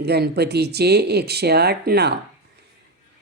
गणपतीचे 108 नाव.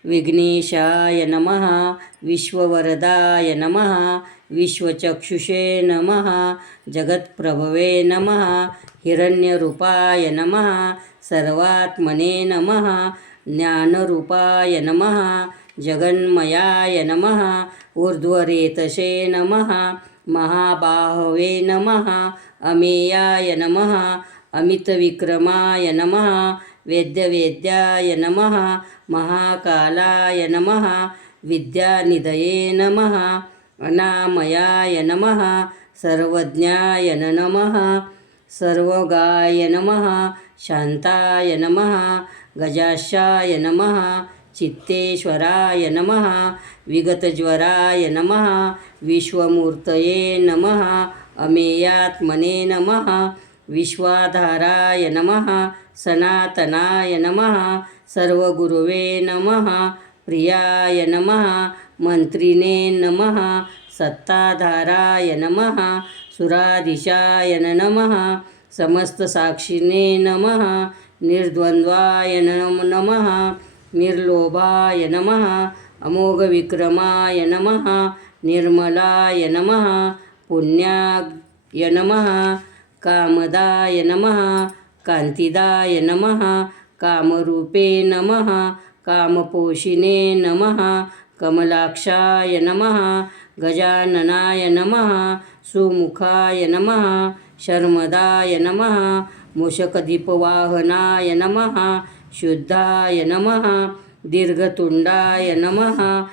विघ्नेशाय नमः, विश्ववरदाय नमः, विश्वचक्षुषे नमः, जगत्प्रभवे नमः, हिरण्यरूपाय नमः, सर्वात्मने नमः, ज्ञानरूपाय नमः, जगन्मयाय नमः, ऊर्ध्वरेतसे नमः, महाबाहवे नमः, अमेयाय नमः, अमितविक्रमाय नमः, वेद्यवेद्याय नमः, महाकालाय नमः, विद्यानिधये नमः, अनामयाय नमः, सर्वज्ञाय नमः, सर्वगाय नमः, शांताय नमः, गजाशाय नमः, चित्तेश्वराय नमः, विगतज्वराय नमः, विश्वमूर्तये नमः, अमेयात्मने नमः, विश्वाधाराय नमः, सनातनाय नमः, सर्वगुरुवे नमः, प्रियाय नमः, मंत्रिणे नमः, सत्ताधाराय नमः, सुराधीशाय नमः, समस्त साक्षिणे नमः, निर्द्वंद्वाय नमः, निर्लोभाय नमः, अमोघविक्रमाय नमः, निर्मलाय नमः, पुण्याय नमः, कामदाय नमः, कांतिदाय नमः, कामरूपे नमः, कामपोषिणे नमः, कमलाक्षाय नमः, गजाननाय नमः, सुमुखाय नमः, शर्मदाय नमः, मूषकदीपवाहनाय नमः, शुद्धाय नमः, दीर्घतुंडाय नमः,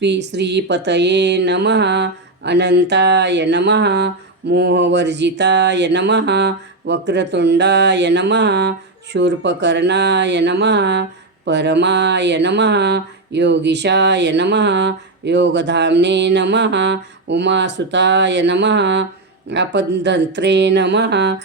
श्रीपतये नमः, अनंताय नमः, मोहवर्जिताय नमः, वक्रतुंडाय नमः, शूर्पकर्णाय नमः, परमाय नमः, योगीशाय नमः, योगधाम्ने नमः, उमासुताय नमः, अपदंत्रे नमः,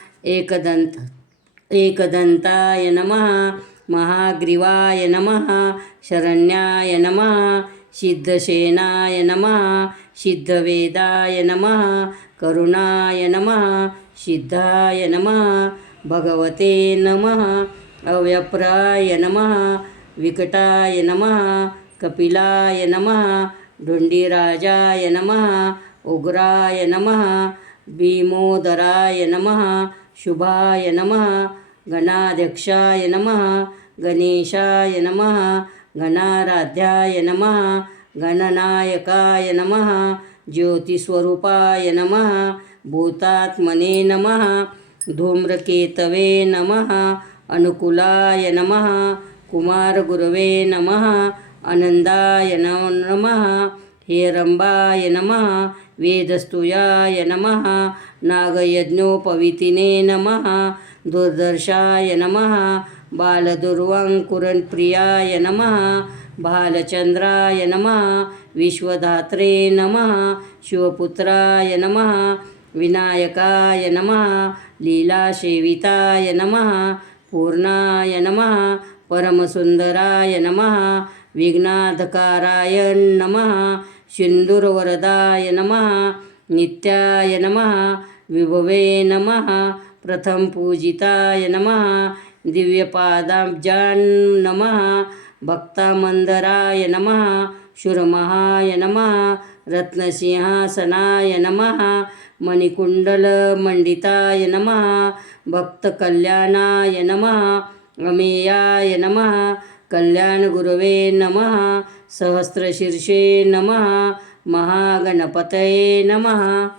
एकदंताय नमः, महाग्रीवाय नमः, शरण्याय नमः, सिद्धसेनाय नमः, सिद्धवेदाय नमः, करुणाय नमः, सिद्धाय नमः, भगवते नमः, अव्यप्राय नमः, विकटाय नमः, कपिलाय नमः, ढुंडीराजाय नमः, उग्राय नमः, भीमोदराय नमः, शुभाय नमः, गणाध्यक्षाय नमः, गणेशाय नमः, गणाराध्याय नमः, गणनायकाय नमः, ज्योतिस्वरूपाय नमः, भूतात्मने नमः, धूम्रकेतवे नमः, अनुकूलाय नमः, कुमारगुरवे नमः, आनंदाय नमः, हेरंबाय नमः, वेदस्तुयाय नमः, नागयज्ञोपवीतिने नमः, दुर्दर्शाय नमः, बालदुर्वांकुरप्रियाय नमः, भालचंद्राय नमः, विश्वधात्रे नमः, शिवपुत्राय नमः, विनायकाय नमः, लीलासेविताय नमः, पूर्णाय नमः, परमसुंदराय नमः, विघ्नाधकाराय नमः, सिंदूरवरदाय नमः, नित्याय नमः, विभवे नमः, प्रथम पूजिताय नमः, दिव्यपादाब्जान् नमः, भक्तामंदराय नमः, शूरमहाय नमः, रत्नसिंहासनाय नमः, मणिकुंडलमंडिताय नमः, भक्तकल्याणाय नमः, अमेयाय नमः, कल्याणगुरवे नमः, सहस्रशीर्षे नमः, महागणपतये नमः.